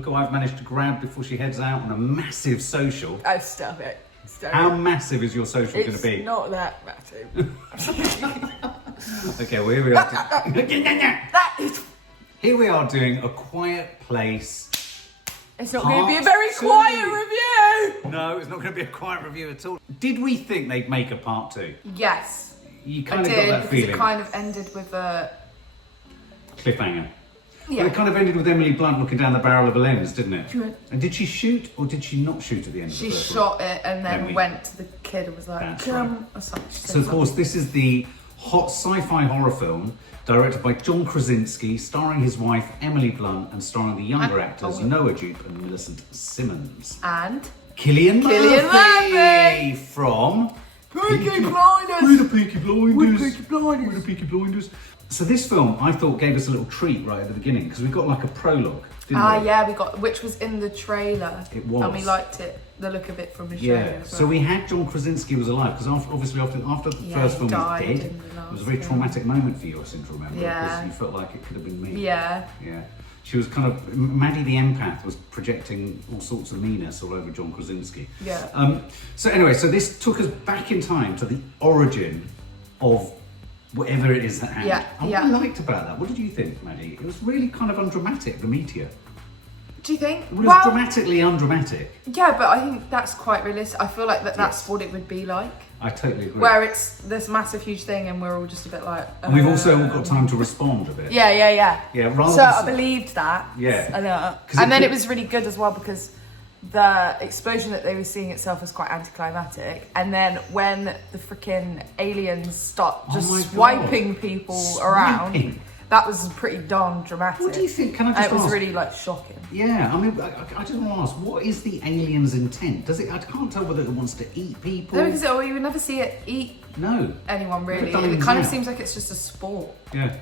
Look who I've managed to grab before she heads out on a massive social. Oh, stop it. Stop How it. massive is your social going to be? It's not that massive. Okay, well here we are. That is... Here we are doing A Quiet Place. It's not going to be a very quiet review. No, it's not going to be a quiet review at all. Did we think they'd make a part 2? Yes. You kind I of did, got that feeling. because it kind of ended with a... Cliffhanger. Yeah. Well, it kind of ended with Emily Blunt looking down the barrel of a lens, didn't it? Sure. And did she shoot or did she not shoot at the end of the She first shot it and then Emily. went to the kid and was like, That's come, right. or something. She said So, of course, something. this is the hot sci-fi horror film directed by John Krasinski, starring his wife Emily Blunt and starring the younger actors Noah Jupe and Millicent Simmonds. And? Cillian Murphy from Peaky Blinders! We're the Peaky Blinders. We're the Peaky Blinders. We're the Peaky Blinders. So this film, I thought, gave us a little treat right at the beginning because we got like a prologue, didn't we? Yeah, we got, which was in the trailer. It was. And we liked it, the look of it from the Yeah, trailer. as so well. we had John Krasinski was alive because obviously after the first he film was died dead, in the it was a last very film. traumatic moment for you, I seem to remember. Yeah. Because you felt like it could have been me. Yeah. Yeah. She was kind of, Maddie the empath was projecting all sorts of meanness all over John Krasinski. Yeah. So anyway, so this took us back in time to the origin of whatever it is at hand. Yeah, And yeah. what I liked about that, what did you think, Maddie? It was really kind of undramatic, the meteor. Do you think? It was dramatically undramatic. Yeah, but I think that's quite realistic. I feel like that's what it would be like. I totally agree. Where it's this massive, huge thing and we're all just a bit like... And we've also all got time to respond a bit. Yeah. Yeah, rather So than... I believed that. Yeah. I know. 'Cause And then could- it was really good as well because the explosion that they were seeing itself was quite anticlimactic. And then when the freaking aliens start just Oh my God. swiping people around, Swiping? that was pretty darn dramatic. What do you think? Can I And just it was ask? really like shocking. Yeah, I mean, I just want to ask, what is the alien's intent? Does it? I can't tell whether it wants to eat people. No, because you would never see it eat No. anyone really. Never done It kind of now. seems like it's just a sport. Yeah.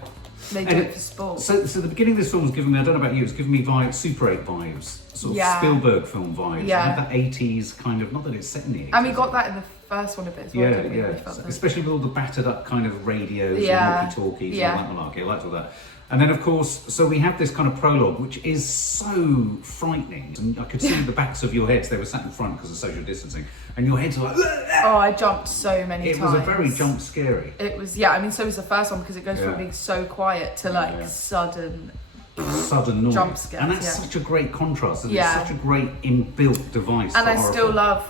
They do And it for sport. So the beginning of this film was giving me, I don't know about you, it's giving me Super 8 vibes, sort of Yeah. Spielberg film vibes. Yeah. It had that 80s kind of, not that it's set in the 80s. And we got that in the first one a bit as well. Yeah, didn't we? We yeah. felt that. Especially with all the battered up kind of radios Yeah. and walkie-talkies Yeah. and all that malarkey. I liked all that. And then, of course, so we have this kind of prologue, which is so frightening. And I could see the backs of your heads. They were sat in front because of social distancing. And your heads were like... Oh, I jumped so many It times. was a very jump scary. It was, yeah, I mean, so was the first one because it goes Yeah. from being so quiet to like Yeah. sudden. Sudden noise. Jump scares, And that's yeah. such a great contrast. And Yeah. It's such a great inbuilt device. And for I horror still film. love,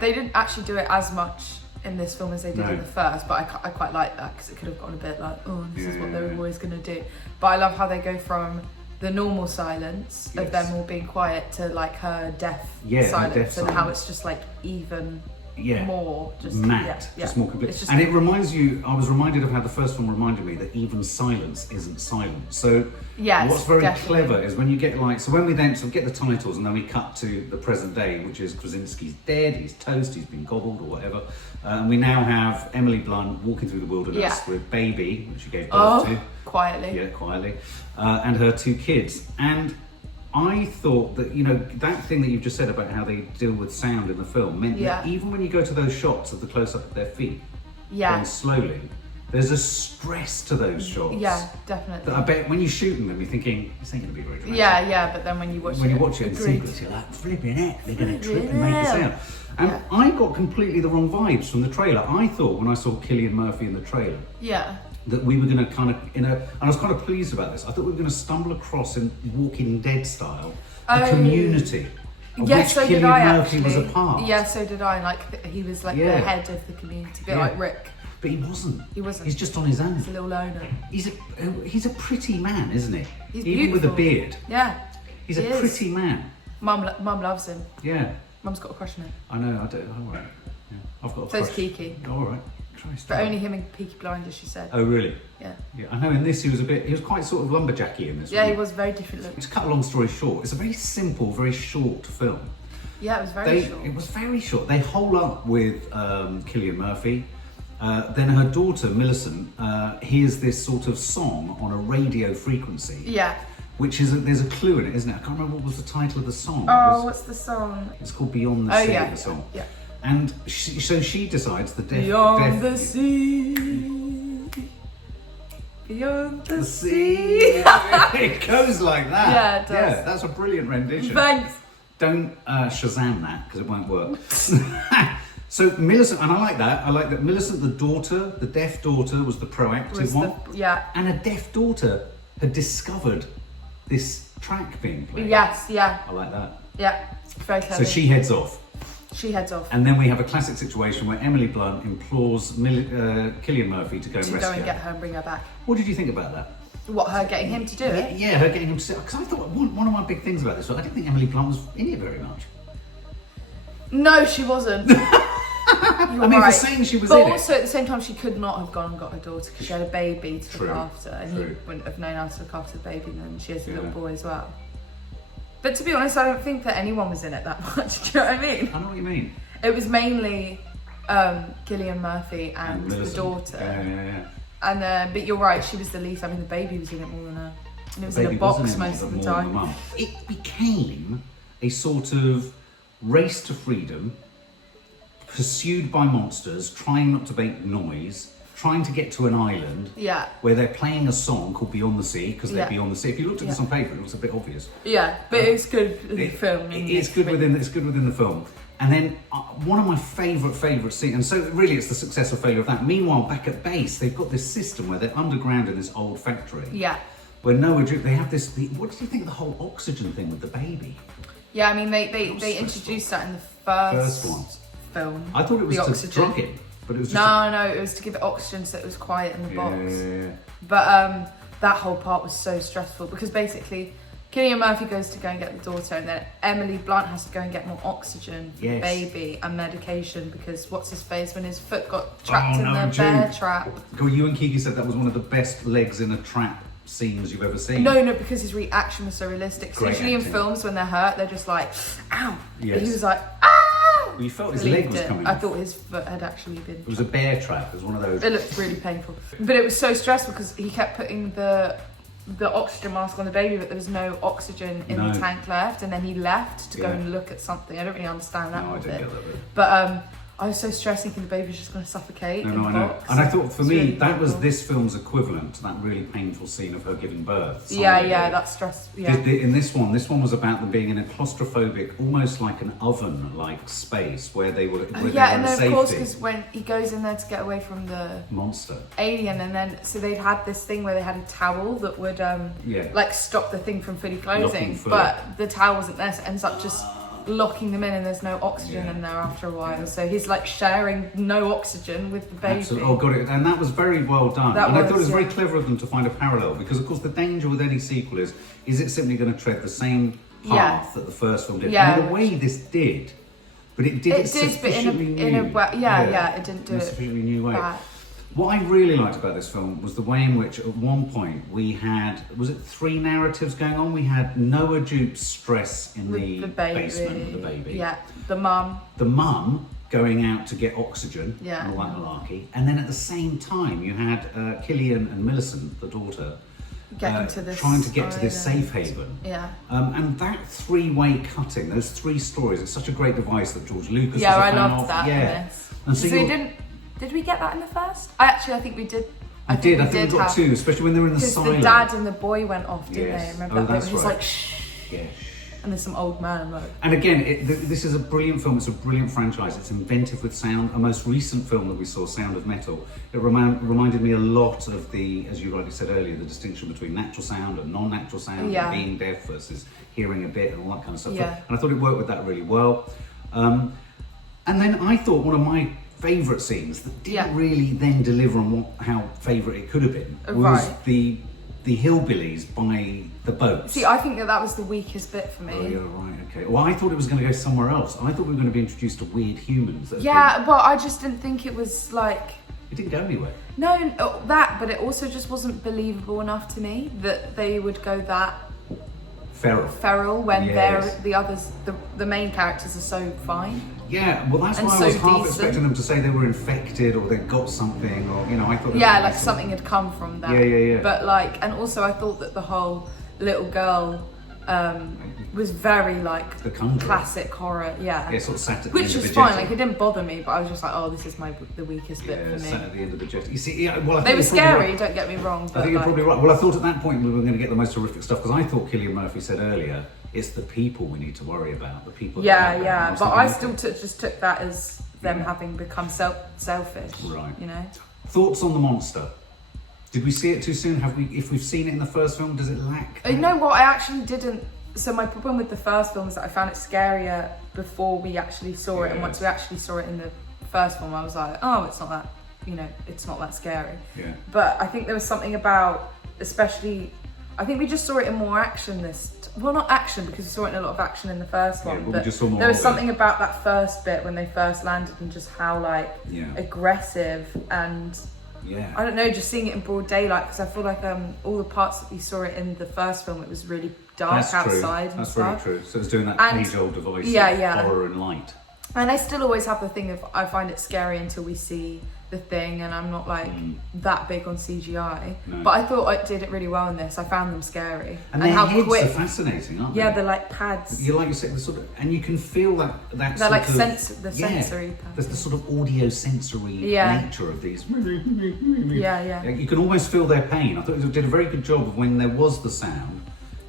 they didn't actually do it as much in this film as they did No. in the first, but I quite like that because it could have gone a bit like, oh, this is Yeah, what yeah, they were yeah. always going to do. But I love how they go from the normal silence Yes. of them all being quiet to like her deaf Yeah, her silence deaf and how silence. it's just like even Yeah. more just Matte, yeah, just yeah. more complete. It's just- And it reminds you, I was reminded of how the first one reminded me that even silence isn't silent. So Yes, what's very definitely. clever is when you get like, so when we then get the titles and then we cut to the present day, which is Krasinski's dead, he's toast, he's been gobbled or whatever. And we now have Emily Blunt walking through the wilderness Yeah. with baby, which she gave birth to. quietly. Yeah, quietly. And her 2 kids. And I thought that, you know, that thing that you've just said about how they deal with sound in the film meant that Yeah. even when you go to those shots of the close-up of their feet, Yeah. going slowly, there's a stress to those shots. Yeah, definitely. That I bet when you're shooting them, you're thinking, this ain't going to be very dramatic. Yeah, but then when you watch When you watch it in agreed. sequence, you're like, flipping it, they're going to trip and Flipping make a hell. sound. And Yeah. I got completely the wrong vibes from the trailer. I thought when I saw Cillian Murphy in the trailer, Yeah. that we were going to kind of, and I was kind of pleased about this. I thought we were going to stumble across in Walking Dead style, a Oh. community of Yes, so which did Cillian I Murphy actually. was a part. Yeah, so did I. Like he was like Yeah. the head of the community, a bit Yeah. like Rick. But he wasn't. He wasn't. He's just on his own. He's a little loner. He's a pretty man, isn't he? He's Even with a beautiful. beard. Yeah. He's he a is. pretty man. Mum loves him. Yeah. Mum's got a crush on him. I know, I do. All right. Yeah. I've got a So's crush. Kiki. All right. Christ. But only him and Peaky Blinders, she said. Oh, really? Yeah. Yeah. I know in this he was quite sort of lumberjacky in this Yeah, one. he was very different look. To cut a long story short, it's a very simple, very short film. Yeah, it was very short. It was very short. They hole up with Cillian Murphy. Then her daughter, Millicent, hears this sort of song on a radio frequency. Yeah. Which is, there's a clue in it, isn't it? I can't remember what was the title of the song. Oh, what's the song? It's called Beyond the Sea, yeah, the song. yeah. And so she decides the deaf... Beyond the sea. beyond the sea. It goes like that. Yeah, it does. Yeah, that's a brilliant rendition. Thanks. Don't Shazam that, because it won't work. So Millicent, and I like that Millicent, the daughter, the deaf daughter, was the proactive one. Yeah. And a deaf daughter had discovered this track being played. Yes, yeah. I like that. Yeah, very clever. So she heads off. She heads off. And then we have a classic situation where Emily Blunt implores Cillian Murphy to go and rescue To go and her. get her and bring her back. What did you think about that? What, her getting him to do it? Yeah, her getting him to... Because I thought one of my big things about this was I didn't think Emily Blunt was in it very much. No, she wasn't. I mean, right. for saying she was but in it. But also at the same time, she could not have gone and got her daughter because she had a baby to True, look after, and true. he wouldn't have known how to look after the baby. And then she has a Yeah. little boy as well. But to be honest, I don't think that anyone was in it that much. Do you know what I mean? I know what you mean. It was mainly Cillian Murphy and the Millicent. daughter. Yeah. And but you're right, she was the least. I mean, the baby was in it more than her, and it was in a Baby box wasn't in most it of the more than time. mum. It became a sort of race to freedom, pursued by monsters, trying not to make noise, trying to get to an island Yeah. where they're playing a song called Beyond the Sea, because they're Yeah. Beyond the Sea. If you looked at this Yeah. on paper, it looks a bit obvious. Yeah, but it's good in the film. It's good within the film. And then one of my favourite scenes, and so really it's the success or failure of that. Meanwhile, back at base, they've got this system where they're underground in this old factory. Yeah. Where Noah Jupe, they have this. What did you think of the whole oxygen thing with the baby? Yeah, I mean, they was introduced that in the first one. film. I thought it was the to oxygen. drug it, but it was just. No, it was to give it oxygen so it was quiet in the box. Yeah. But that whole part was so stressful because basically Cillian Murphy goes to go and get the daughter, and then Emily Blunt has to go and get more oxygen for the Yes. baby and medication because what's his face when his foot got trapped Oh, in no, the bear Jude. trap. You and Kiki said that was one of the best legs in a trap scenes you've ever seen. No, because his reaction was so realistic. So Great usually in acting. films when they're hurt, they're just like, ow. Yes. But he was like, ow. Well, you felt his Believed leg was it. coming I off. thought his foot had actually been. It was a bear trap. It was one of those. It looked really painful. But it was so stressful because he kept putting the oxygen mask on the baby, but there was no oxygen in No. the tank left, and then he left to go Yeah. and look at something. I don't really understand that No, I bit. didn't get that bit. But I was so stressed thinking the baby's just going to suffocate in No, the I know. box. And I thought for It's me, really that was painful. this film's equivalent to that really painful scene of her giving birth. Yeah, that's stress. Yeah. In this one was about them being in a claustrophobic, almost like an oven-like space where they were. Where they Yeah, were and in then of course, safety. because when he goes in there to get away from the Monster. alien, and then so they'd had this thing where they had a towel that would Yeah. like stop the thing from fully closing, Locking fully. but the towel wasn't there, so it ends up just locking them in, and there's no oxygen Yeah. in there after a while. Yeah. So he's like sharing no oxygen with the baby. Absolutely. Oh, got it. And that was very well done. That and I was, thought it was very yeah. clever of them to find a parallel because, of course, the danger with any sequel is it simply going to tread the same path Yeah. that the first film did? Yeah. And in a way, this did. But it did it, It did, but sufficiently in a new. way, yeah, it didn't do in a it sufficiently new way. bad. What I really liked about this film was the way in which, at one point, we had, was it 3 narratives going on? We had Noah Jupe's stress in With the the baby, basement with the baby. Yeah, the mum. The mum going out to get oxygen Yeah. and all that malarkey. And then at the same time, you had Cillian and Millicent, the daughter, Getting to this trying to get to this island. safe haven. Yeah. And that 3-way cutting, those 3 stories, it's such a great device that George Lucas Yeah, was a I fan loved of. that in Yeah. this. And so So you're- did we get that in the first? I think we did. I think we got have- 2, especially when they were in the Because silo. the dad and the boy went off, didn't Yes. they? Remember Oh, that bit that's when he's right. like, shh, Yeah. and there's some old man like. And again, this is a brilliant film. It's a brilliant franchise. It's inventive with sound. A most recent film that we saw, Sound of Metal, it reminded me a lot of the, as you rightly said earlier, the distinction between natural sound and non-natural sound, Yeah. and being deaf versus hearing a bit and all that kind of stuff. Yeah. And I thought it worked with that really well. And then I thought one of my favourite scenes that didn't Yeah. really then deliver on how favourite it could have been was Right. the hillbillies by the boat. See, I think that was the weakest bit for me. Oh, yeah, right, okay. Well, I thought it was going to go somewhere else. I thought we were going to be introduced to weird humans. That Yeah, but I just didn't think it was like. It didn't go anywhere. No, that, but it also just wasn't believable enough to me that they would go that Feral. feral when Yes. the others, the main characters are so fine. Yeah, well, that's And why I so was half decent. expecting them to say they were infected or they got something, or, you know, I thought... Yeah, like something had come from that. Yeah. But like, and also I thought that the whole little girl was very like The Conjuring. classic horror, yeah. Yeah, sort of sat at the Which end of was the fine, jetty. like it didn't bother me, but I was just like, oh, this is the weakest bit Yeah, for sat me. at the end of the jetty. You see, yeah, well, I think They were you're probably scary, right. don't get me wrong. But I think you're like, probably right. Well, I thought at that point we were going to get the most horrific stuff because I thought Cillian Murphy said earlier, it's the people we need to worry about. The people. yeah. But I still still just took that as them Yeah. having become selfish. Right. You know. Thoughts on the monster? Did we see it too soon? If we've seen it in the first film, does it lack? You know what? I actually didn't. So my problem with the first film is that I found it scarier before we actually saw it, and once we actually saw it in the first film, I was like, oh, it's not that, it's not that scary. Yeah. But I think there was something about, especially, I think we just saw it in more action well, not action because we saw it in a lot of action in the first one, but but we just saw more there was of it. something about that first bit when they first landed and just how like aggressive and. Yeah. I don't know, just seeing it in broad daylight because I feel like all the parts that we saw it in the first film, it was really dark outside. That's and very stuff. true. So it's doing that And- age-old device yeah. of horror and light. And I still always have the thing of I find it scary until we see the thing, and I'm not like that big on CGI. No. But I thought I did it really well in this. I found them scary And their how heads quick. are fascinating, aren't they? Yeah, they're like pads. You like you said, the sort of, and you can feel that They're sort like of, sensory pads. There's the sort of audio sensory nature of these. Yeah. You can almost feel their pain. I thought it did a very good job of when there was the sound.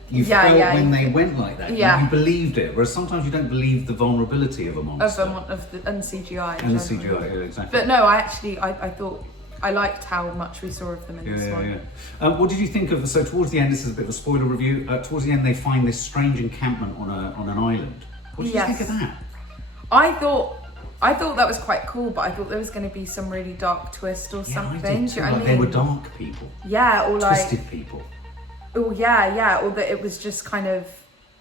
You Yeah, felt yeah, when you they could- went like that. yeah. You believed it. Whereas sometimes you don't believe the vulnerability of a monster. Of the and CGI. and the generally. CGI, yeah, exactly. But no, I thought I liked how much we saw of them in this one. What did you think of? So towards the end, this is a bit of a spoiler review. Towards the end, they find this strange encampment on an island. What did you think of that? I thought that was quite cool, but I thought there was going to be some really dark twist or something. I did Do too. you know what I Like mean? they were dark people, Yeah, or like twisted people. oh yeah, or that it was just kind of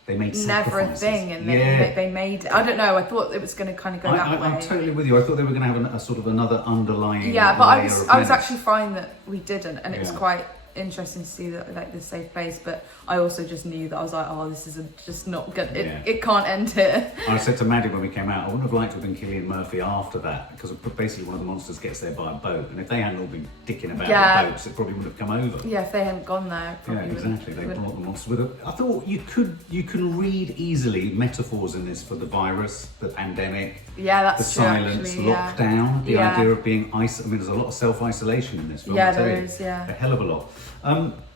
They made never a sacrifices. thing, and they made it. I don't know. I thought it was going to kind of go that way. I'm totally with you. I thought they were going to have a sort of another underlying. Yeah, but layer of I was menace. actually fine that we didn't, and it was Yeah. quite interesting to see that like the safe place. But I also just knew that I was like, oh, this is just not good. It can't end here. I said to Maddie when we came out, I wouldn't have liked to have been Cillian Murphy after that because basically one of the monsters gets there by a boat, and if they hadn't all been dicking about the boats, it probably would have come over. Yeah, if they hadn't gone there, it probably exactly. They wouldn't. brought the monsters with it. I thought you can read easily metaphors in this for the virus, the pandemic, Yeah, the that's true. silence, Actually, yeah. lockdown, the Yeah. idea of being isolated. I mean, there's a lot of self-isolation in this film. Yeah, I tell there you. is, yeah. A hell of a lot.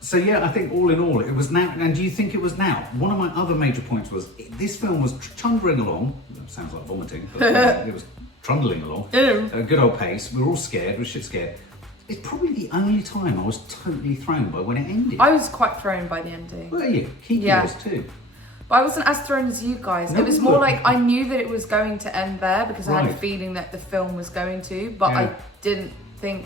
So yeah, I think all in all, it was now. And do you think it was now? One of my other major points was this film was trundling along. That sounds like vomiting, but it was trundling along. Ew. A good old pace. We were all scared. We were shit scared. It's probably the only time I was totally thrown by when it ended. I was quite thrown by the ending. Were you? Kiki Yeah. was too. But I wasn't as thrown as you guys. No, It was you more weren't. like I knew that it was going to end there because I had a Right. feeling that the film was going to, but Yeah. I didn't think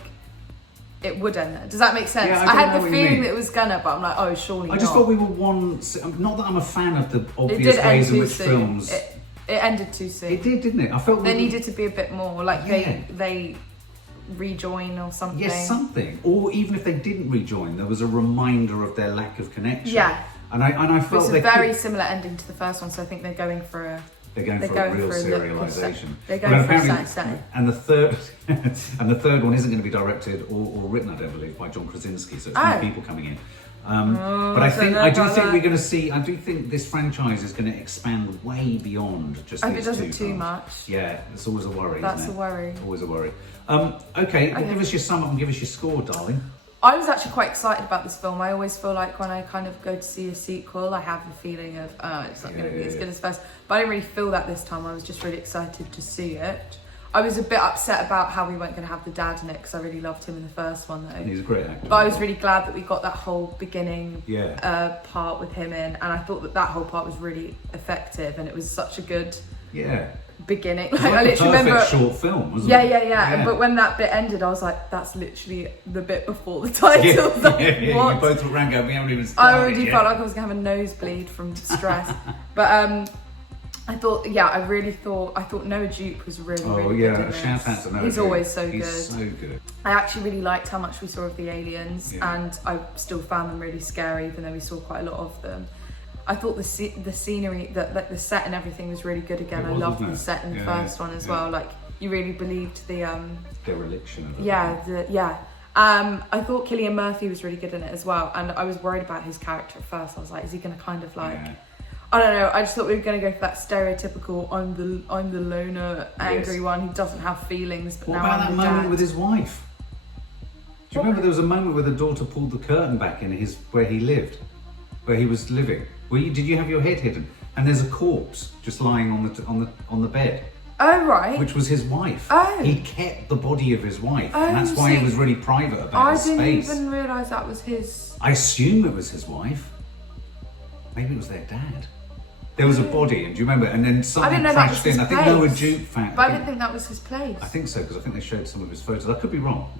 it would end there. Does that make sense? Yeah, I I don't had know the what you feeling mean. that it was gonna, but I'm like, oh, surely I just not. thought we were one. Not that I'm a fan of the It obvious did end ways in too which soon. films. It ended too soon. It did, didn't it? I felt There we were- needed to be a bit more, like Yeah. they rejoin or something. Yes, something. Or even if they didn't rejoin, there was a reminder of their lack of connection. Yeah. And I felt It's they a very could- similar ending to the first one, so I think they're going for a. They're going They're for going a real for a look, serialisation. they're But going for a apparently- setting. And the third one isn't going to be directed or written, I don't believe, by John Krasinski. So it's new people coming in. But I don't know do about think that. we're going to see. I do think this franchise is going to expand way beyond just. I hope it these doesn't two too films. much. Yeah, it's always a worry. That's isn't a it? worry. Always a worry. Okay, well, give us your sum up and give us your score, darling. I was actually quite excited about this film. I always feel like when I kind of go to see a sequel, I have the feeling of, oh, it's not going to be as good as first. But I didn't really feel that this time. I was just really excited to see it. I was a bit upset about how we weren't going to have the dad in it because I really loved him in the first one though. He's a great actor. But I was really glad that we got that whole beginning Yeah. part with him in, and I thought that whole part was really effective, and it was such a good Yeah. beginning. It's Like, I like a literally remember. perfect short film, wasn't Yeah, it? yeah. But when that bit ended, I was like, that's literally the bit before the title. Yeah, What? you both ran go, we haven't even I started already yet. felt like I was gonna have a nosebleed from stress. But I thought Noah Jupe was really, really good in this. shout out to Noah He's Jupe. always so He's good. so good. I actually really liked how much we saw of the aliens, Yeah. and I still found them really scary, even though we saw quite a lot of them. I thought the scenery, like the set and everything was really good again. It I was, loved wasn't the it? set in the Yeah, first one as yeah. well. Like you really believed the Dereliction of it. yeah. I thought Cillian Murphy was really good in it as well, and I was worried about his character at first. I was like, is he going to kind of like? Yeah. I don't know. I just thought we were going to go for that stereotypical I'm the loner, angry one who doesn't have feelings. But What now about I'm that the moment dad. with his wife? Do you remember there was a moment where the daughter pulled the curtain back in where he lived, where he was living? Did you have your head hidden? And there's a corpse just lying on the bed. Oh right. Which was his wife. Oh. He kept the body of his wife, Oh, and that's why he was really private about his space. I didn't even realise that was his. I assume it was his wife. Maybe it was their dad. There was a body, and do you remember? And then something crashed in. I think Noah Jupe found. But I didn't think that was his place. I think so, because I think they showed some of his photos. I could be wrong.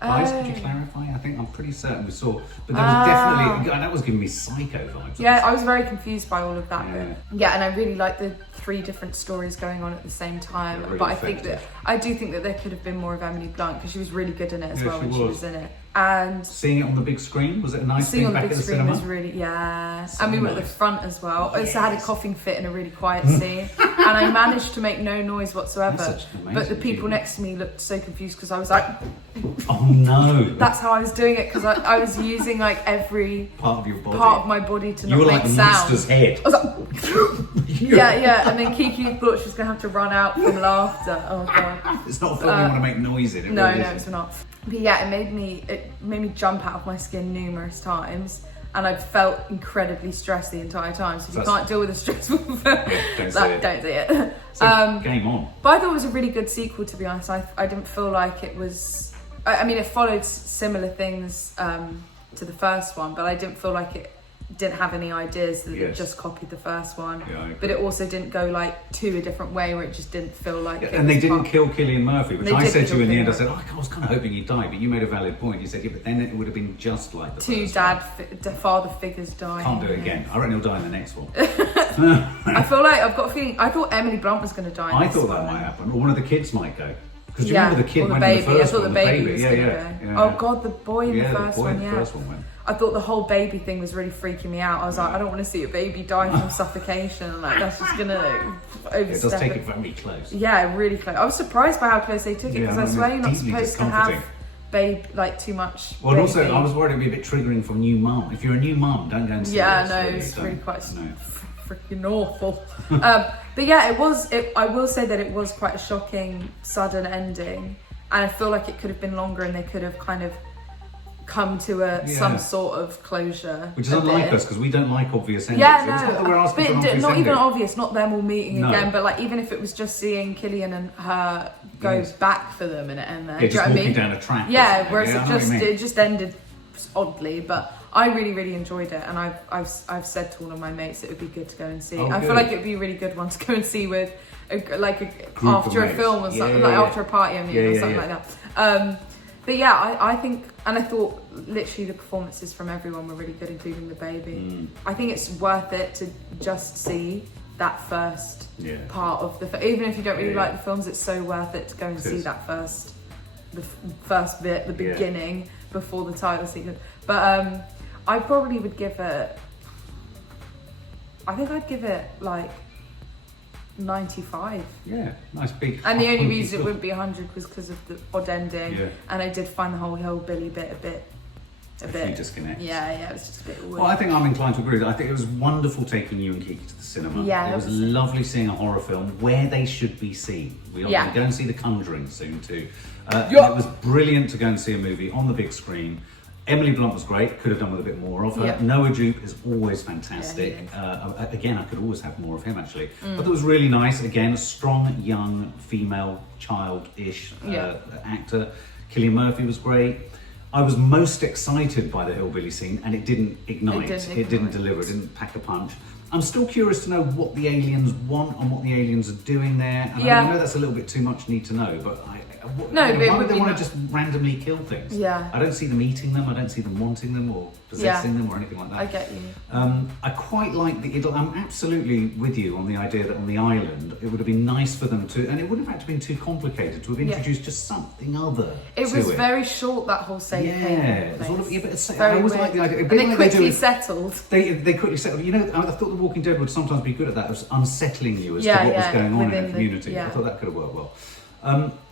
Guys, could you clarify? I'm pretty certain we saw. But there was definitely, that was giving me Psycho vibes. Yeah, I was very confused by all of that. Yeah. Yeah, and I really like the 3 different stories going on at the same time. Really but effective. I do think that there could have been more of Emily Blunt, because she was really good in it as Yeah, well she when she was. was in it. And Seeing it on the big screen, was it a nice seeing thing on back the big at the screen cinema? was really, yeah. So and we were at the nice. front as well. I also had a coughing fit in a really quiet scene. And I managed to make no noise whatsoever. That's such an amazing But the people achievement. next to me looked so confused, because I was like, Oh no! that's how I was doing it, because I was using like every part of your body. part of my body to You not were make like the sound. monster's head. I was like, yeah, and then Kiki thought she was going to have to run out from laughter. Oh god. It's not a film you want to make noise in. It No, really no, isn't. it's not. But yeah, it made me jump out of my skin numerous times, and I felt incredibly stressed the entire time. So if you That's- can't deal with a stressful film, don't say it. don't see it. So, game on. But I thought it was a really good sequel, to be honest. I didn't feel like it was. I mean, it followed similar things to the first one, but I didn't feel like it didn't have any ideas that it Yes. just copied the first one. Yeah, I agree. But it also didn't go like to a different way, where it just didn't feel like. Yeah, it and they was didn't part- kill Cillian Murphy, which They I did said to kill you in the Cillian end. I Murphy. said, I was kind of hoping he'd die, but you made a valid point. You said, yeah, but then it would have been just like the Two first one. father figures dying. Can't do it again. I reckon he'll die in the next one. I feel like I've got a feeling. I thought Emily Blunt was going to die. In I this thought that one. might happen, or one of the kids might go. Because you Yeah, remember the kid or the went baby. in the first I thought one. the baby was going to go. yeah. Oh god, the boy in Yeah, the first boy one. in the Yeah. first one went. I thought the whole baby thing was really freaking me out. I was like, I don't want to see a baby die from suffocation. Like that's just gonna overstep. It does take it very close. Yeah, really close. I was surprised by how close they took it, Yeah, because I I mean, swear you're not deeply supposed to have discomforting. like too much. Well, and also, baby. I was worried it'd be a bit triggering for new mum. If you're a new mum, don't go and see Yeah, this. no, really, it's don't. really quite No. freaking awful. But yeah, it was. I will say that it was quite a shocking, sudden ending, and I feel like it could have been longer, and they could have kind of come to some sort of closure. Which is a unlike bit. us, because we don't like obvious endings. Yeah, It's not that no, we're asking for an but obvious not even ending. obvious. Not them all meeting No. again, but like even if it was just seeing Cillian and her go Yes. back for them and it end there. Yeah, do you just know what I walking mean? down a track. or Yeah, something. whereas Yeah, I know what you mean. it just ended oddly, but I really enjoyed it, and I've said to all of my mates it would be good to go and see. Oh, I feel good. like it would be a really good one to go and see with Group after of a mates. film or something, Yeah, like yeah. after a party, I mean, or something like that. But yeah, I think, and I thought literally the performances from everyone were really good, including the baby. I think it's worth it to just see that first part of even if you don't really like the films, it's so worth it to go and see that first bit, the beginning, before the title sequence. But I probably would give it, I think I'd give it like 95. Yeah, nice big. And the only hunky reason it film. wouldn't be 100 was because of the odd ending. Yeah. And I did find the whole hillbilly bit a bit few disconnects. Yeah, it was just a bit weird. Well, I think I'm inclined to agree with that. I think it was wonderful taking you and Kiki to the cinema. Yeah, it was lovely seeing a horror film where they should be seen. We are going to go and see The Conjuring soon too. And it was brilliant to go and see a movie on the big screen. Emily Blunt was great, could have done with a bit more of her. Yeah. Noah Jupe is always fantastic. Yeah, Again, I could always have more of him actually. But it was really nice. Again, a strong, young, female, child-ish actor. Cillian Murphy was great. I was most excited by the hillbilly scene, and it didn't ignite. It didn't deliver. It didn't pack a punch. I'm still curious to know what the aliens want and what the aliens are doing there. And I know that's a little bit too much need to know, but why would they want to just randomly kill things? Yeah. I don't see them eating them. I don't see them wanting them or possessing them or anything like that. I get you. I quite like I'm absolutely with you on the idea that on the island it would have been nice for them to, and it wouldn't have had to been too complicated to have introduced just something other. It was very short, that whole safe haven it was place. but I always like the idea. And they quickly settled. They quickly settled. You know, I thought The Walking Dead would sometimes be good at that, of unsettling you as to what was going on in the community. I thought that could have worked well.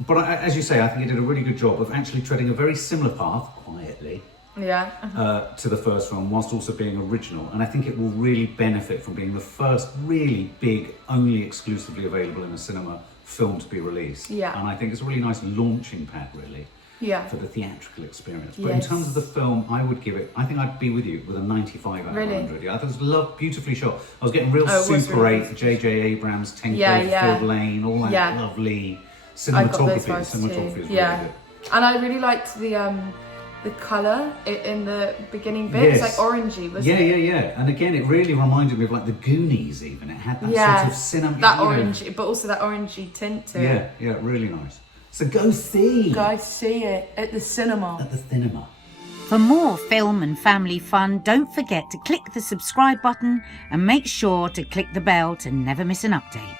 But as you say, I think he did a really good job of actually treading a very similar path, quietly, to the first film, whilst also being original. And I think it will really benefit from being the first really big, only exclusively available in a cinema film to be released. Yeah. And I think it's a really nice launching pad, really. Yeah. For the theatrical experience. But in terms of the film, I would give it, I think I'd be with you with a 95 out of 100. Yeah, I thought it was beautifully shot. I was getting real Super really 8, J.J. Abrams, 10 Field Lane, all that lovely cinematography. The cinematography is really good. And I really liked the colour in the beginning bit. It's like orangey, wasn't it? Yeah. And again, it really reminded me of like the Goonies even. It had that sort of cinema. That orangey, but also that orangey tint to it. Yeah, really nice. So go see it at the cinema. For more film and family fun, don't forget to click the subscribe button and make sure to click the bell to never miss an update.